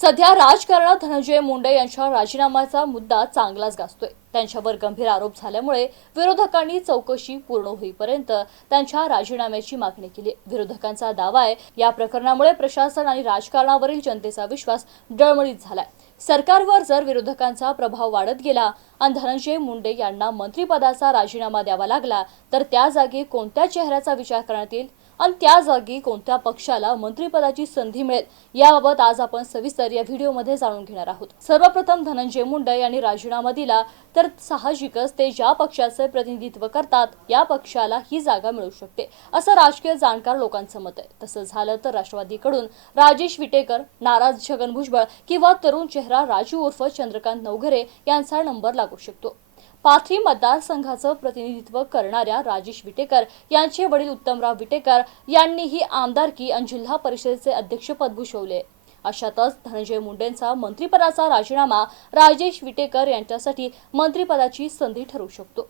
सध्या राजकारणात धनंजय मुंडे यांच्या राजीनाम्याचा मुद्दा चांगलाच गाजतोय. त्यांच्यावर गंभीर आरोप झाल्यामुळे विरोधकांनी चौकशी पूर्ण होईपर्यंत त्यांच्या राजीनाम्याची मागणी केली. विरोधकांचा दावा आहे या प्रकरणामुळे प्रशासन आणि राजकारणावरील जनतेचा विश्वास डळमळीत झालाय. सरकारवर जर विरोधकांचा प्रभाव वाढत गेला आणि धनंजय मुंडे यांना मंत्रिपदाचा राजीनामा द्यावा लागला तर त्या जागी कोणत्या चेहऱ्याचा विचार करण्यात येईल? आणि त्या जागी कोणत्या पक्षाला मंत्रिपदाची संधी मिळेल? याबाबत आज आपण सविस्तर या व्हिडिओमध्ये जाणून घेणार आहोत. सर्वप्रथम धनंजय मुंडे यांनी राजीनामा दिला तर साहजिकच ते ज्या पक्षाचे प्रतिनिधित्व करतात या पक्षाला ही जागा मिळू शकते असं राजकीय जाणकार लोकांचं मत आहे. तसं झालं तर राष्ट्रवादीकडून राजेश विटेकर नाराज छगन भुजबळ किंवा तरुण चेहरा राजू उर्फ चंद्रकांत नवघरे यांचा नंबर लागू शकतो. पाथरी मतदारसंघाचं प्रतिनिधित्व करणाऱ्या राजेश विटेकर यांचे वडील उत्तमराव विटेकर यांनीही आमदारकी आणि जिल्हा परिषदेचे अध्यक्षपद भूषवले अशातच धनंजय मुंडेंचा मंत्रिपदाचा राजीनामा राजेश विटेकर यांच्यासाठी मंत्रिपदाची संधी ठरू शकतो.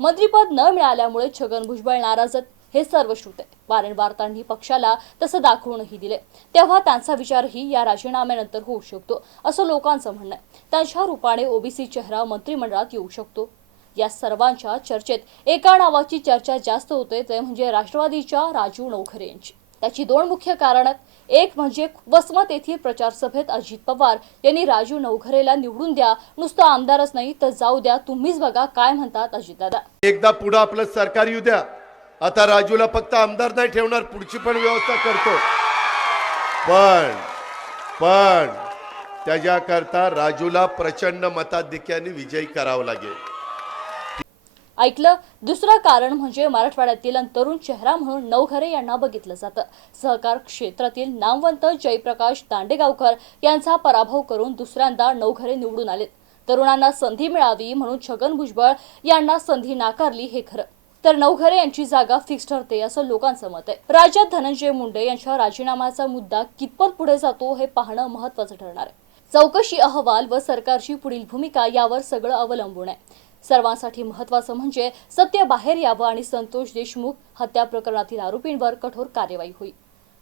मंत्रिपद न मिळाल्यामुळे छगन भुजबळ नाराजत हे सर्व श्रुत आहे. वारंवार त्यांनी पक्षाला तसं दाखवूनही दिले. तेव्हा त्यांचा विचारही या राजीनाम्यानंतर होऊ शकतो असं लोकांचं म्हणणं आहे. त्यांच्या रूपाने ओबीसी चेहरा मंत्रिमंडळात येऊ शकतो. या सर्वांच्या चर्चेत एका नावाची चर्चा जास्त होते ते म्हणजे राष्ट्रवादीच्या राजू नवखरे यांची. त्याची दोन मुख्य कारण. आहेत एक म्हणजे वसमत येथील प्रचार सभेत अजित पवार यांनी राजू नवघरेला निवडून द्या. नुसतं आमदारच नाही तर जाऊ द्या. तुम्हीच बघा काय म्हणतात अजितदादा. एकदा पुढे आपलं सरकार येऊ द्या. आता राजूला फक्त आमदार नाही ठेवणार पुढची पण व्यवस्था करतो. पण पण त्याच्याकरता राजूला प्रचंड मताधिक्याने विजयी करावं लागेल. ऐकलं दुसरं कारण म्हणजे मराठवाड्यातील तरुण चेहरा म्हणून नवघरे यांना बघितलं जातं. सहकार क्षेत्रातील नामवंत जयप्रकाश दांडेगावकर यांचा पराभव करून दुसऱ्यांदा नवघरे निवडून आलेत. तरुणांना संधी मिळावी म्हणून छगन भुजबळ यांना संधी नाकारली हे खरं. तर नवघरे यांची जागा फिक्स ठरते असं लोकांचं मत आहे. राज्यात धनंजय मुंडे यांच्या राजीनाम्याचा मुद्दा कितपत पुढे जातो हे पाहणं महत्वाचं ठरणार आहे. चौकशी अहवाल व सरकारची पुढील भूमिका यावर सगळं अवलंबून आहे. सर्वांसाठी महत्वाचं म्हणजे सत्य बाहेर यावं आणि संतोष देशमुख हत्या प्रकरणातील आरोपींवर कठोर कार्यवाही होईल.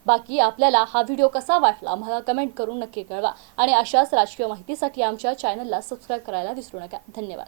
बाकी आपल्याला हा व्हिडिओ कसा वाटला मला कमेंट करून नक्की कळवा. आणि अशाच राजकीय माहितीसाठी आमच्या चॅनलला सबस्क्राईब करायला विसरू नका. धन्यवाद.